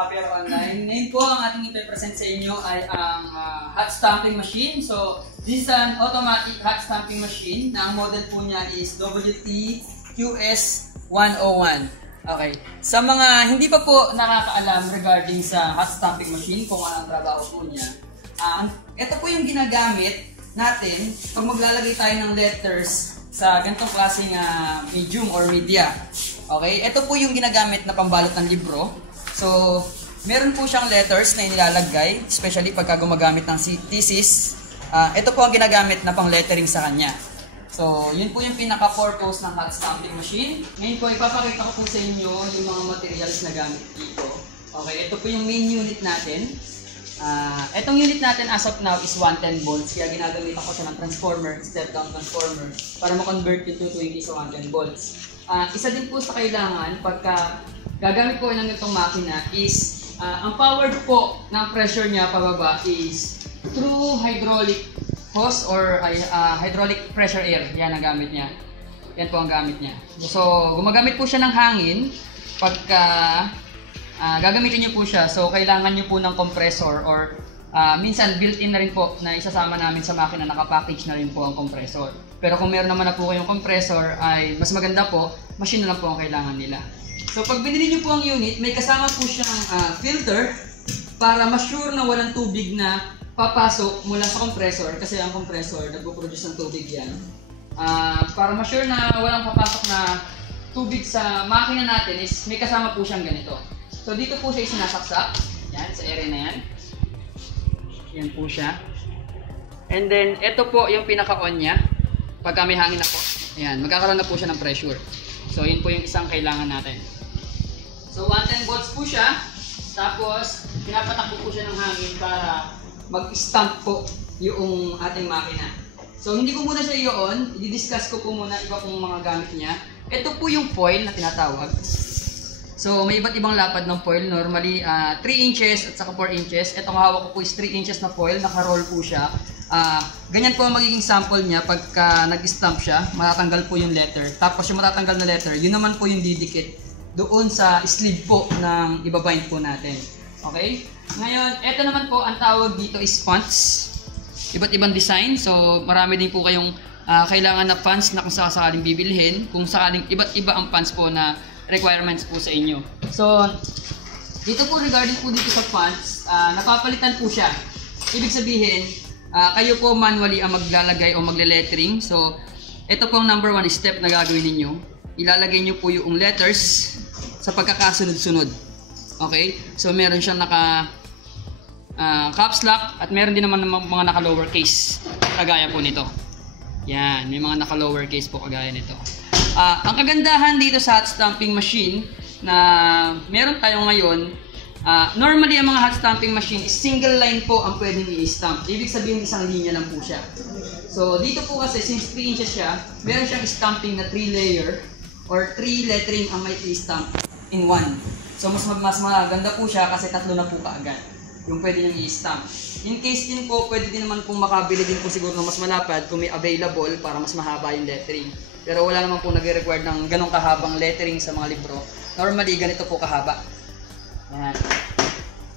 Copier Online. Ngayon po ang ating ipe-present sa inyo ay ang hot stamping machine. So, this is an automatic hot stamping machine na ang model po niya is WT-QS101. Okay. Sa mga hindi pa po nakakaalam regarding sa hot stamping machine, kung anong trabaho po niya, ito po yung ginagamit natin pag maglalagay tayo ng letters sa ganitong klaseng medium or media. Okay, ito po yung ginagamit na pambalot ng libro. So, meron po siyang letters na inilalagay, especially pagka gumagamit ng thesis. Ito po ang ginagamit na pang lettering sa kanya. So, yun po yung pinaka-purpose ng hot stamping machine. Ngayon po, ipapakita ko po sa inyo yung mga materials na gamit dito. Okay, ito po yung main unit natin. Itong unit natin as of now is 110 volts, kaya ginagamitan ko siya ng transformer, step-down transformer, para ma-convert yung 220 sa 110 volts. Isa din po sa kailangan pagka gagamit po ng itong makina is ang power po ng pressure niya pababa is through hydraulic hose or hydraulic pressure air. Yan ang gamit niya. Yan po ang gamit niya. So, gumagamit po siya ng hangin pagka gagamitin niyo po siya. So, kailangan niyo po ng compressor or minsan built-in na rin po na isasama namin sa makina, nakapackage na rin po ang compressor. Pero kung meron naman na po kayong compressor, ay mas maganda po, machine na lang po ang kailangan nila. So pag binili niyo po ang unit, may kasama po siyang filter para ma-sure na walang tubig na papasok mula sa compressor, kasi ang compressor nagpo-produce ng tubig yan. Para ma-sure na walang papasok na tubig sa makina natin is may kasama po siyang ganito. So dito po siya sinasaksak, yan, sa area na yan. Yan po siya. And then, ito po yung pinaka-on niya. Pagka may hangin na po, ayan, magkakaroon na po siya ng pressure. So, yun po yung isang kailangan natin. So, 110 volts po siya. Tapos, pinapatakbo po siya ng hangin para mag-stamp po yung ating makina. So, hindi ko muna siya i-on. I-discuss ko po muna iba pong mga gamit niya. Ito po yung foil na tinatawag. So, may iba't ibang lapad ng foil. Normally, 3 inches at saka 4 inches. Itong hawak ko po is 3 inches na foil. Naka-roll po siya. Ganyan po ang magiging sample niya. Pagka nag-stamp siya, matatanggal po yung letter. Tapos yung matatanggal na letter, yun naman po yung didikit doon sa sleeve po ng ibabind po natin. Okay? Ngayon, ito naman po, ang tawag dito is fonts. Iba't ibang design. So, marami din po kayong kailangan na fonts na kung sakaling bibilhin. Kung sakaling iba't iba ang fonts po na requirements po sa inyo. So, dito po regarding po dito sa fonts, napapalitan po siya. Ibig sabihin, kayo po manually ang maglalagay o magle-lettering. So, ito po ang number 1 step na gagawin ninyo. Ilalagay nyo po yung letters sa pagkakasunod-sunod. Okay? So, meron siyang naka caps lock at meron din naman mga naka lowercase. Kagaya po nito. Yan, may mga naka lowercase po kagaya nito. Ang kagandahan dito sa hot stamping machine na meron tayo ngayon, normally ang mga hot stamping machine is single line po ang pwedeng i-stamp. Ibig sabihin isang linya lang po siya. So dito po kasi since 3 inches siya, meron siyang stamping na 3 layer or 3 lettering ang may i-stamp in one. So mas maganda po siya kasi 3 na po kaagad yung pwede niyang i-stamp. In case din po, pwede din naman pong makabili din po siguro ng mas malapad kung may available para mas mahaba yung lettering. Pero wala naman po nag-require ng ganong kahabang lettering sa mga libro. Normally, ganito po kahaba. Yan.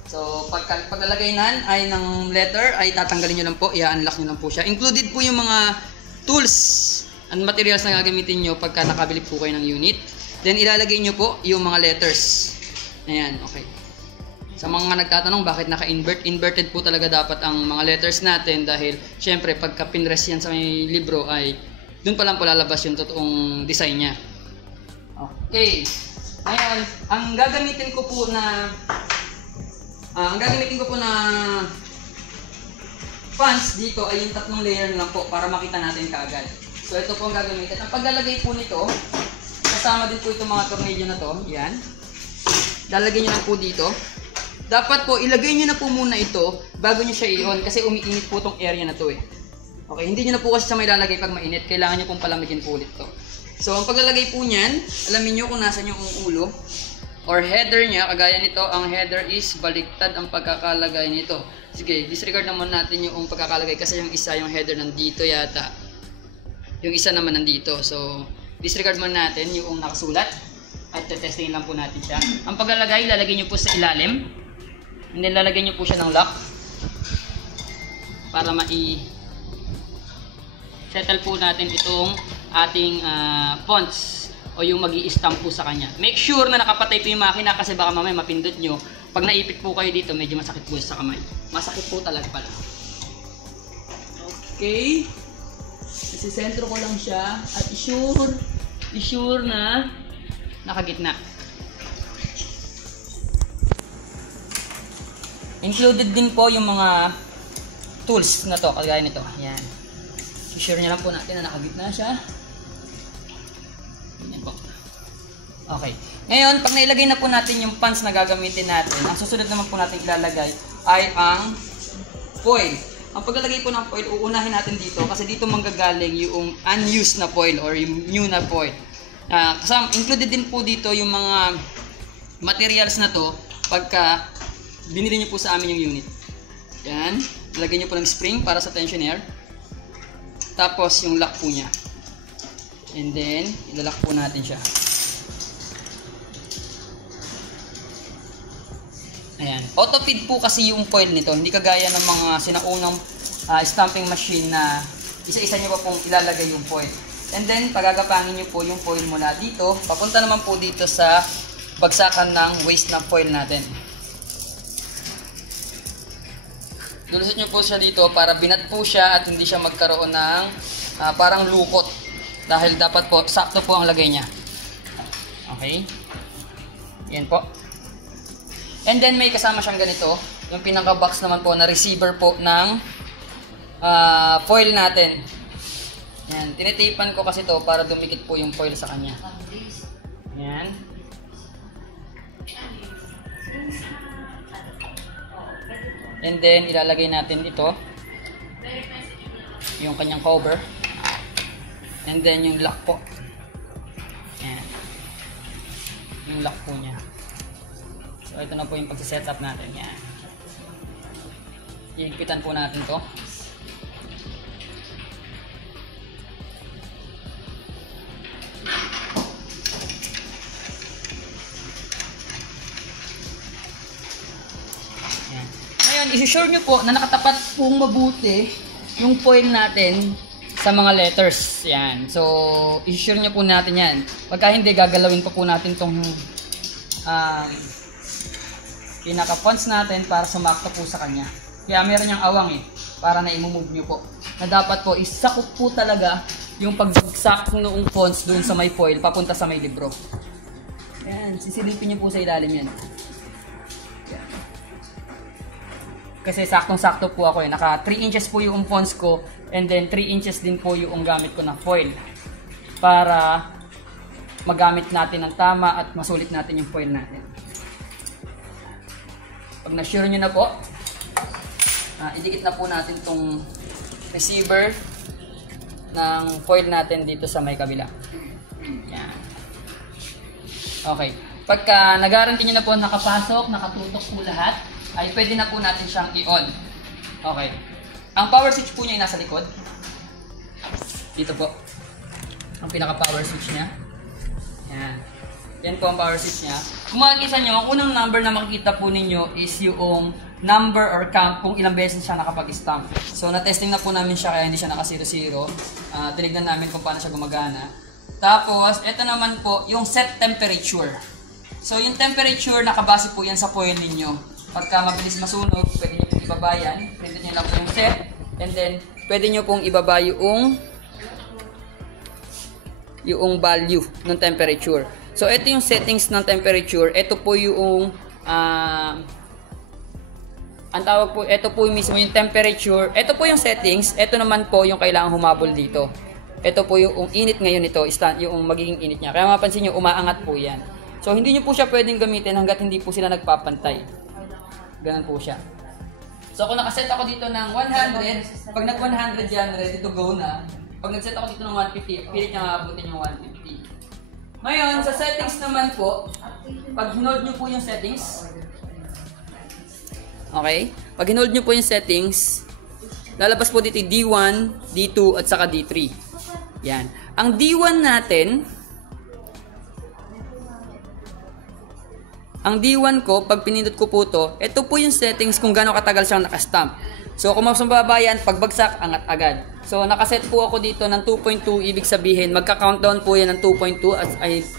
So, paglalagay nan ay ng letter, ay tatanggalin nyo lang po, i-unlock nyo lang po siya. Included po yung mga tools and materials na gagamitin nyo pagka nakabili po kayo ng unit. Then, ilalagay nyo po yung mga letters. Ayan, okay. Sa mga nagtatanong bakit naka-invert, inverted po talaga dapat ang mga letters natin dahil syempre pagka pinrest yan sa may libro ay doon pa lang po lalabas yung totoong design niya. Okay. Ngayon, ang gagamitin ko po na fonts dito ay yung 3 layer lang po para makita natin kaagad. So ito po ang gagamitin. Ang paglalagay po nito, kasama din po itong mga tornilyo na to. Yan. Lalagay nyo lang po dito. Dapat po, ilagay nyo na po muna ito bago nyo siya i-on kasi umiinit po itong area na to eh. Okay, hindi nyo na po kasi sa may lalagay pag mainit. Kailangan nyo pong palamigin po ulit to. So, ang paglalagay po niyan, alamin nyo kung nasan yung ulo or header niya. Kagaya nito, ang header is baliktad ang pagkakalagay nito. Sige, disregard naman natin yung pagkakalagay kasi yung isa yung header nandito yata. Yung isa naman nandito. So, disregard man natin yung nakasulat. At testingin lang po natin siya. Ang paglalagay, ilalagay nyo po sa ilalim. And then lalagyan nyo po siya ng lock para settle po natin itong ating fonts o yung magi-stamp po sa kanya. Make sure na nakapatay po yung makina kasi baka mamaya mapindot nyo. Pag naipit po kayo dito, medyo masakit po sa kamay. Masakit po talaga pala. Okay. Kasi sentro ko lang siya at i-sure na nakagitna. Included din po yung mga tools na to, kagaya nito. Ayan. I-sure nyo lang po natin na nakagitna siya. Ayan po. Okay. Ngayon, pag nailagay na po natin yung pans na gagamitin natin, ang susunod naman po natin ilalagay ay ang foil. Ang paglalagay po ng foil, uunahin natin dito kasi dito manggagaling yung unused na foil or yung new na foil. Included din po dito yung mga materials na to pagka binili nyo po sa amin yung unit. Yan. Lagyan nyo po ng spring para sa tensioner. Tapos yung lock po niya. And then, ilalak po natin siya. Ayan. Auto-feed po kasi yung foil nito. Hindi kagaya ng mga sinaunang stamping machine na isa-isa nyo pa pong ilalagay yung foil. And then, pagagapangin nyo po yung foil mula dito. Papunta naman po dito sa bagsakan ng waste ng foil natin. Lulusot nyo po siya dito para binat po siya at hindi siya magkaroon ng parang lukot. Dahil dapat po, sakto po ang lagay niya. Okay. Yan po. And then may kasama siyang ganito. Yung pinaka-box naman po na receiver po ng foil natin. Yan. Tinitapan ko kasi to para dumikit po yung foil sa kanya. Yan. And then, ilalagay natin ito. Yung kanyang cover. And then, yung lock po. Yan. Yung lock po niya. So, ito na po yung pagsisetup natin. Yan. Iigpitan po natin to. I-sure nyo po na nakatapat pong mabuti yung foil natin sa mga letters. Yan. So, i-sure nyo po natin yan. Pagka hindi, gagalawin pa po natin itong pinaka-fonts natin para sumakto po sa kanya. Kaya meron niyang awang para na i-move nyo po. Na dapat po, isakop po talaga yung pagbagsak noong fonts doon sa may foil, papunta sa may libro. Yan. Sisilipin nyo po sa ilalim yan. Yan. Kasi saktong-sakto po ako Naka 3 inches po yung fonts ko and then 3 inches din po yung gamit ko na foil para magamit natin ng tama at masulit natin yung foil natin. Pag na-sure nyo na po, idikit na po natin tong receiver ng foil natin dito sa may kabila. Yan. Okay. Pagka nag-guarantee nyo na po nakapasok, nakatutok po lahat, ay pwede na po natin siyang i-on. Okay. Ang power switch po niya ay nasa likod. Dito po. Ang pinaka-power switch niya. Yan. Yan po ang power switch niya. Kung makikita nyo, ang unang number na makikita po ninyo is yung number or count kung ilang beses siya nakapag-stamp. So, na-testing na po namin siya kaya hindi siya naka 0-0. Tinignan namin kung paano siya gumagana. Tapos, ito naman po, yung set temperature. So, yung temperature, nakabase po yan sa foil ninyo. Pagka mabilis masunog, pwede nyo pong ibaba yan. Pwede nyo lang po yung set. And then, pwede nyo pong ibaba yung value ng temperature. So, ito yung settings ng temperature. Ito po yung ang tawag po, ito po yung mismo yung temperature. Ito po yung settings. Ito naman po yung kailangan humabol dito. Ito po yung init ngayon nito. Yung magiging init niya. Kaya mapansin nyo, umaangat po yan. So, hindi nyo po siya pwedeng gamitin hanggat hindi po sila nagpapantay. Ganun po siya. So, kung nakaset ako dito ng 100, pag nag-100 yan, ready to go na. Pag nag-set ako dito ng 150, pilit niya maabutin yung 150. Ngayon, sa settings naman po, pag hinold nyo po yung settings, okay? Pag hinold nyo po yung settings, lalabas po dito D1, D2, at saka D3. Yan. Ang D1 natin, ang D1 ko, pag pinindot ko po ito po yung settings kung gaano katagal siyang nakastamp. So kung mababa yan, pagbagsak, angat agad. So nakaset po ako dito ng 2.2, ibig sabihin magka-countdown po yan ng 2.2 at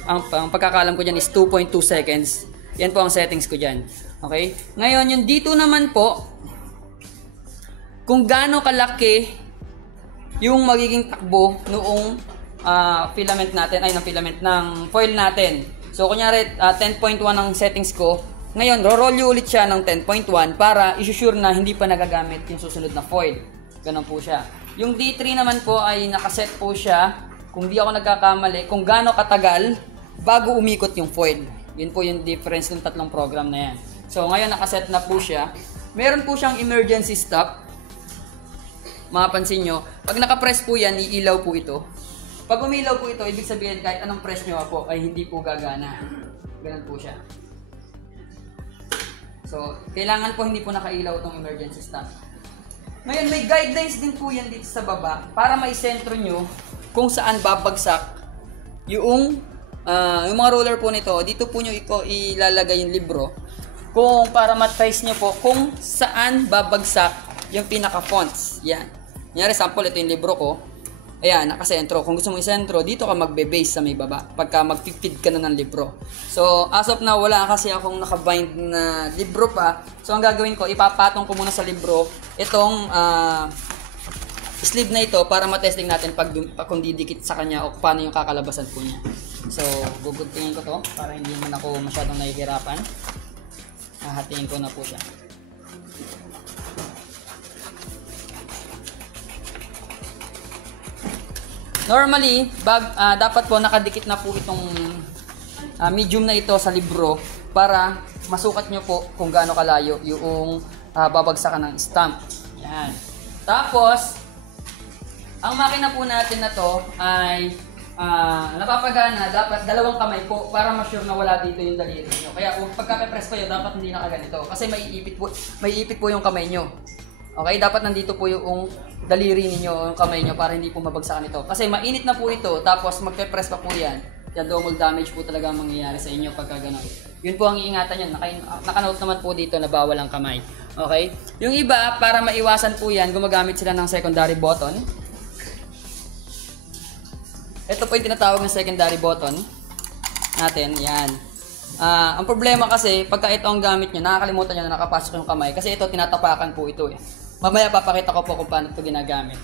ang pagkakalam ko dyan is 2.2 seconds. Yan po ang settings ko dyan. Okay? Ngayon, yung dito naman po, kung gaano kalaki yung magiging takbo noong filament natin, ng foil natin. So, kunyari, 10.1 ang settings ko. Ngayon, roll ulit siya ng 10.1 para isusure na hindi pa nagagamit yung susunod na foil. Ganun po siya. Yung D3 naman po ay nakaset po siya, kung di ako nagkakamali, kung gaano katagal bago umikot yung foil. Yun po yung difference ng tatlong program na yan. So, ngayon nakaset na po siya. Meron po siyang emergency stop. Mapapansin nyo, pag nakapress po yan, iilaw po ito. Pag umilaw po ito, ibig sabihin kahit anong press nyo po ay hindi po gagana. Ganun po siya. So, kailangan po hindi po nakailaw itong emergency stop. Ngayon, may guidelines din po yan dito sa baba para maisentro nyo kung saan babagsak yung mga roller po nito. Dito po nyo ilalagay yung libro kung para matrace nyo po kung saan babagsak yung pinaka-fonts. Yan. Kunyari, sample, ito yung libro ko. Ayan, nakasentro. Kung gusto mo isentro, dito ka magbe-base sa may baba. Pagka mag-feed ka na ng libro. So, as of now, wala kasi akong nakabind na libro pa. So, ang gagawin ko, ipapatong ko muna sa libro itong sleeve na ito para matesting natin kung didikit sa kanya o paano yung kakalabasan po niya. So, gugugtingin ko to para hindi naman ako masyadong nahihirapan. Hahatiin ko na po siya. Normally, dapat po nakadikit na po itong medium na ito sa libro para masukat nyo po kung gaano kalayo yung babagsakan ng stamp. Yan. Tapos, ang makina po natin na to ay napapagana, dapat dalawang kamay po para ma-sure na wala dito yung daliri nyo. Kaya kung pagka-press kayo, dapat hindi nakaganito kasi maiipit po yung kamay nyo. Okay, dapat nandito po yung daliri ninyo, yung kamay nyo para hindi po mabagsakan ito. Kasi mainit na po ito, tapos magpe-press pa po yan. Kaya double damage po talaga ang mangyayari sa inyo pagka gano'n. Yun po ang iingatan nyo. Nakanote naman po dito na bawal ang kamay. Okay? Yung iba, para maiwasan po yan, gumagamit sila ng secondary button. Ito po yung tinatawag na secondary button natin. Yan. Ang problema kasi, pagka ito ang gamit nyo, nakakalimutan nyo na nakapasok yung kamay. Kasi ito, tinatapakan po ito eh. Mamaya papakita ko po kung paano ito ginagamit.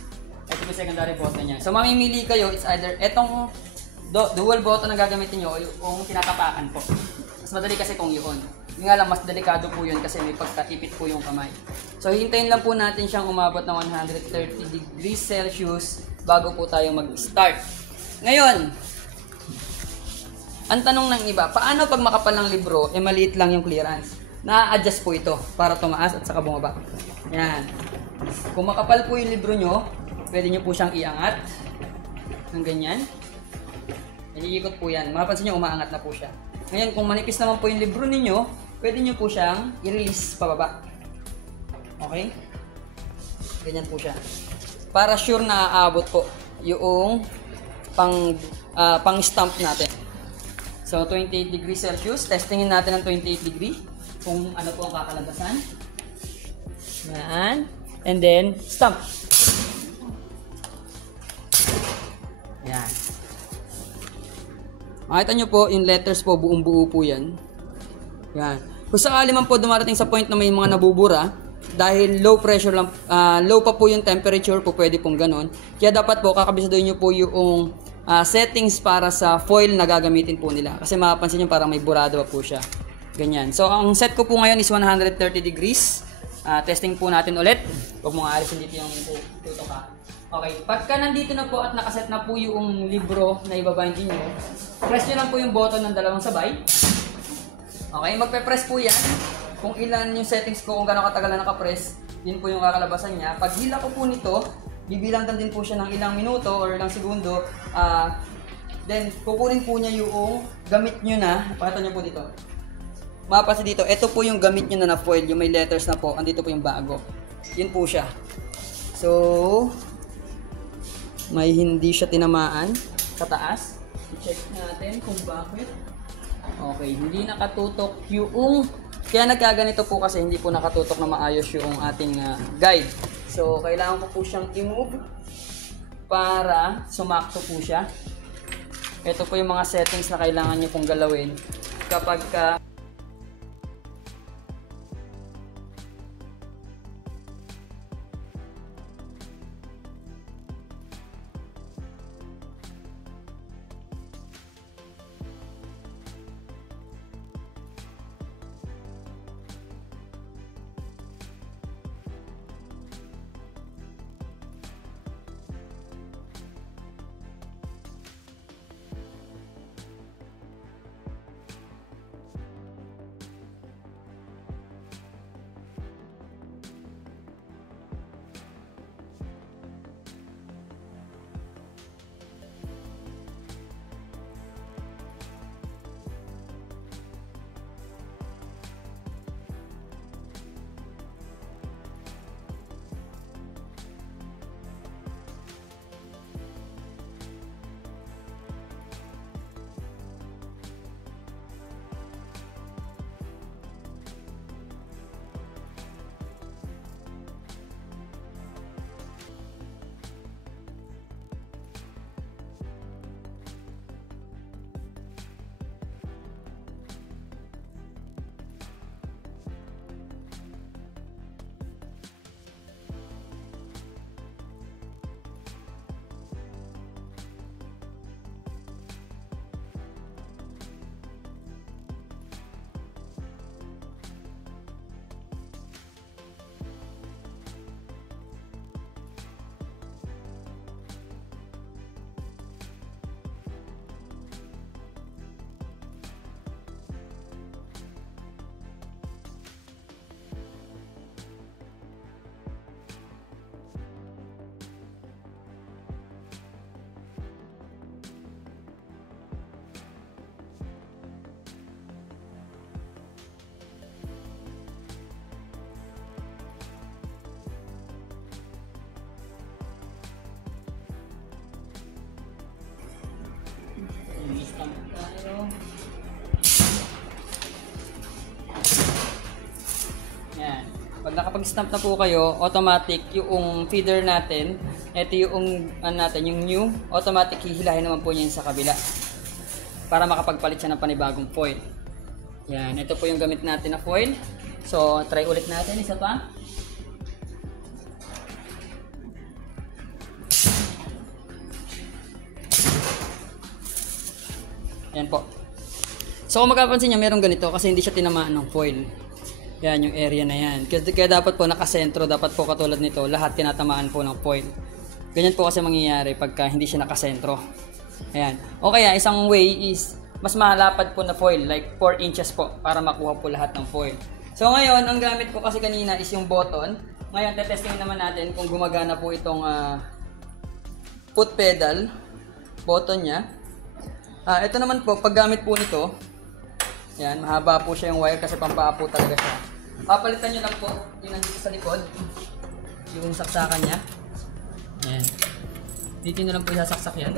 Ito po yung secondary button niya. So mamimili kayo, it's either itong dual button na gagamitin nyo o yung tinatapakan po. Mas madali kasi kung yun. Yung nga lang, mas delikado po yun kasi may pagkaipit po yung kamay. So hintayin lang po natin siyang umabot ng 130 degrees Celsius bago po tayo mag-start. Ngayon, ang tanong ng iba, paano pag makapal ng libro, maliit lang yung clearance? Na-adjust po ito para tumaas at saka bumaba. Yan. Kung makapal po yung libro nyo, pwede nyo po siyang iangat ng ganyan. Iikot po yan. Mapapansin nyo, umaangat na po siya. Ngayon, kung manipis naman po yung libro ninyo, pwede nyo po siyang i-release pababa. Okay? Ganyan po siya. Para sure na aabot po yung pang-stamp natin. So, 28 degrees Celsius. Testingin natin ang 28 degree. Kung ano po ang kakalabasan. Yan. And then, stamp. Yan. Makita nyo po, yung letters po, buong buo po yan. Yan. Kung sakali man po dumarating sa point na may mga nabubura, dahil low pressure lang, low pa po yung temperature po, pwede pong ganon. Kaya dapat po, kakabisaduhin nyo po yung settings para sa foil na gagamitin po nila. Kasi mapapansin nyo parang may burado pa po siya. Ganyan. So, ang set ko po ngayon is 130 degrees. Testing po natin ulit. Huwag mong aalisin dito yung tuto ka. Okay. Pagka nandito na po at nakaset na po yung libro na ibabind nyo, press nyo lang po yung button ng dalawang sabay. Okay. Magpe-press po yan. Kung ilan yung settings ko, kung gano'ng katagal na nakapress, yun po yung kakalabasan niya. Pag hila ko po nito, bibilang din po siya ng ilang minuto or ilang segundo. Then, kukunin po niya yung gamit nyo na. Pakita nyo po dito. Mapapansin dito, ito po yung gamit nyo na foil, yung may letters na po. Andito po yung bago. Yun po siya. So, may hindi siya tinamaan sa taas. I-check natin kung bakit. Okay, hindi nakatutok yung... Kaya nagkaganito po kasi hindi po nakatutok na maayos yung ating guide. So, kailangan ko po siyang i-move para sumakto po siya. Ito po yung mga settings na kailangan nyo pong galawin kapag stamp tayo. Yan. Pag nakapag-stamp na po kayo, automatic yung feeder natin, ito yung natin, yung new, automatic hihilahin naman po niya sa kabila para makapagpalit siya ng panibagong foil. Yan, ito po yung gamit natin na foil. So, try ulit natin, isa pa. Yan po. So kung makapansin nyo, meron ganito kasi hindi siya tinamaan ng foil. Yan yung area na yan. Kaya dapat po nakasentro, dapat po katulad nito, lahat tinatamaan po ng foil. Ganyan po kasi mangyayari pagka hindi siya nakasentro. Ayan. O kaya isang way is mas mahalapad po na foil, like 4 inches po para makuha po lahat ng foil. So ngayon, ang gamit ko kasi kanina is yung button. Ngayon, tetesting naman natin kung gumagana po itong foot pedal, button niya. Ito naman po, paggamit po nito, yan, mahaba po siya yung wire kasi pampaapo talaga siya. Papalitan nyo lang po yung nandito sa likod, yung saksakan niya. Yan. Dito nyo lang po sasaksak yan.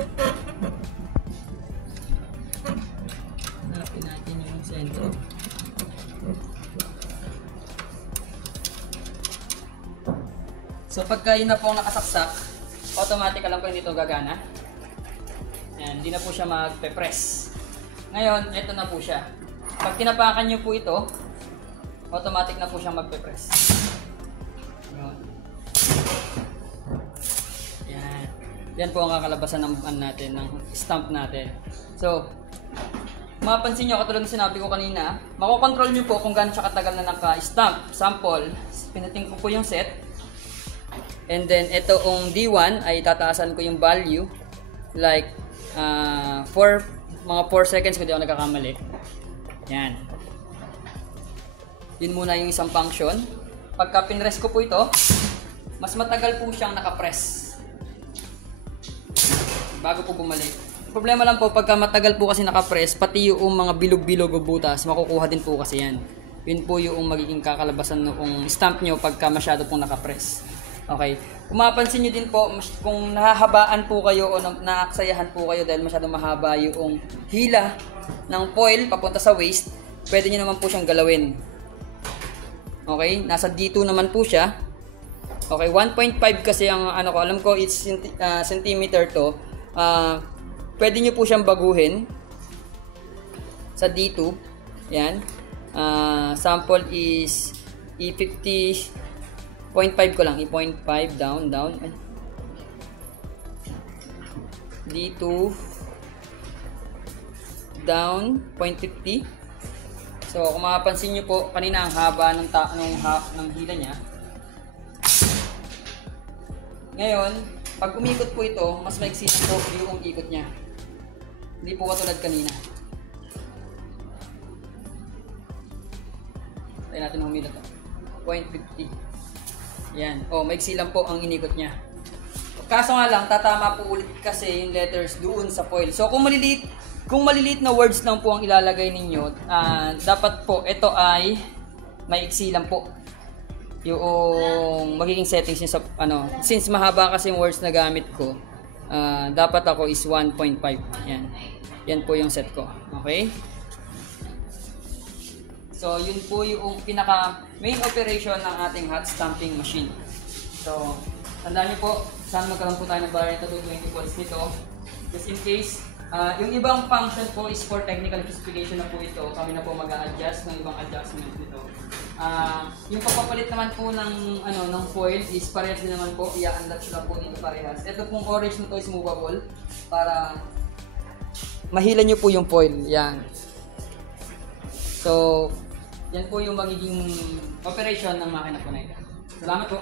Hanapin natin yung sentro. So pagka yun na po ang nakasaksak, automatic lang po yung dito gagana. Yan, hindi na po siya magpe-press. Ngayon, ito na po siya. Pag tinapakan nyo po ito, automatic na po siyang magpe-press. Yan. Yan po ang kakalabasan ng natin, ng stamp natin. So, mapapansin nyo, katulad ng sinabi ko kanina, makokontrol nyo po kung gaano siya katagal na naka-stamp. Sample, pinutin ko po yung set. And then, itong D1 ay tataasan ko yung value. Like, mga 4 seconds kung di ako nagkakamali. Yan. Yun muna yung isang function. Pagka pinrest ko po ito, mas matagal po siyang nakapress bago po bumalik. Problema lang po, pagka matagal po kasi nakapress, pati yung mga bilog-bilog o butas, makukuha din po kasi yan. Yun po yung magiging kakalabasan ng stamp nyo pagka masyado pong nakapress. Okay. Kung mapapansin nyo din po, kung nahahabaan po kayo o naaksayahan po kayo dahil masyadong mahaba yung hila ng foil papunta sa waste, pwede nyo naman po siyang galawin. Okay, nasa D2 naman po siya. Okay, 1.5 kasi ang ano ko, alam ko it's centimeter to. Pwede nyo po siyang baguhin sa D2. Yan. Sample is E50.5 ko lang, E0.5 down. D2 down 0.50. So kung mapapansin nyo po, kanina ang haba ng hila niya. Ngayon, pag umikot po ito, mas maiksi na po yung ikot niya. Hindi po katulad kanina. Tayo natin ang humila to. 0.50. Yan. Maiksi lang po ang inikot niya. Kaso nga lang, tatama po ulit kasi yung letters doon sa foil. So kung maliliit na words lang po ang ilalagay ninyo, dapat po ito ay maiksi lang po yung magiging settings niya sa since mahaba kasi yung words na gamit ko, dapat ako is 1.5. Yan po yung set ko. Okay? So yun po yung pinaka main operation ng ating hot stamping machine. So tandaan niyo po, saan magkaroon po tayo ng variant 220 volts nito. Just in case, yung ibang function po is for technical specification na po ito. Kami na po mag-a-adjust ng ibang adjustments nito. Yung pagpapalit naman po ng foil is parehas din naman po. I-attach lang po dito parehas. Ito pong orange na to is movable para mahila nyo po yung foil. Yan. So, yan po yung magiging operation ng makina po na ito. Salamat po.